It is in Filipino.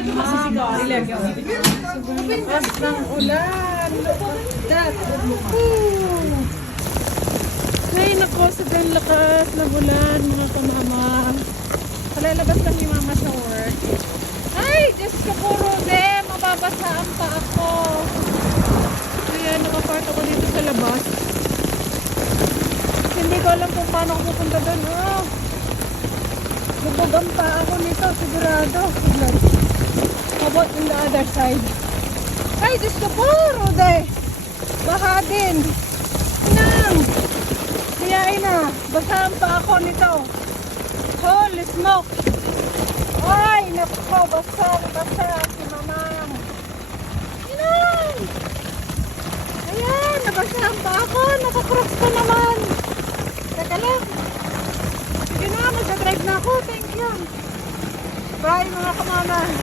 Sobrang lakas ng ulan. Ay, nako, sobrang lakas ng ulan, mga kamama. Kalalabas lang yung mama sa work. Ay, Diyos ko po, Rode. Mababasaan pa ako. Kaya nakapart ako dito sa labas. Hindi ko alam kung paano ako pupunta doon. Oh. Bubugan pa ako nito, sigurado. How about on the other side? Ay, Diyos ko po, Rode. Baha din. Nang. Kaya na, basahan pa ako nito. Holy smoke. Ay, naku, basa si mamang. Inang. Ayan, nabasahan pa ako. Nakakross pa naman. Teka lang. Sige na, magdadrive na ako. Thank you. Bye mga kamama.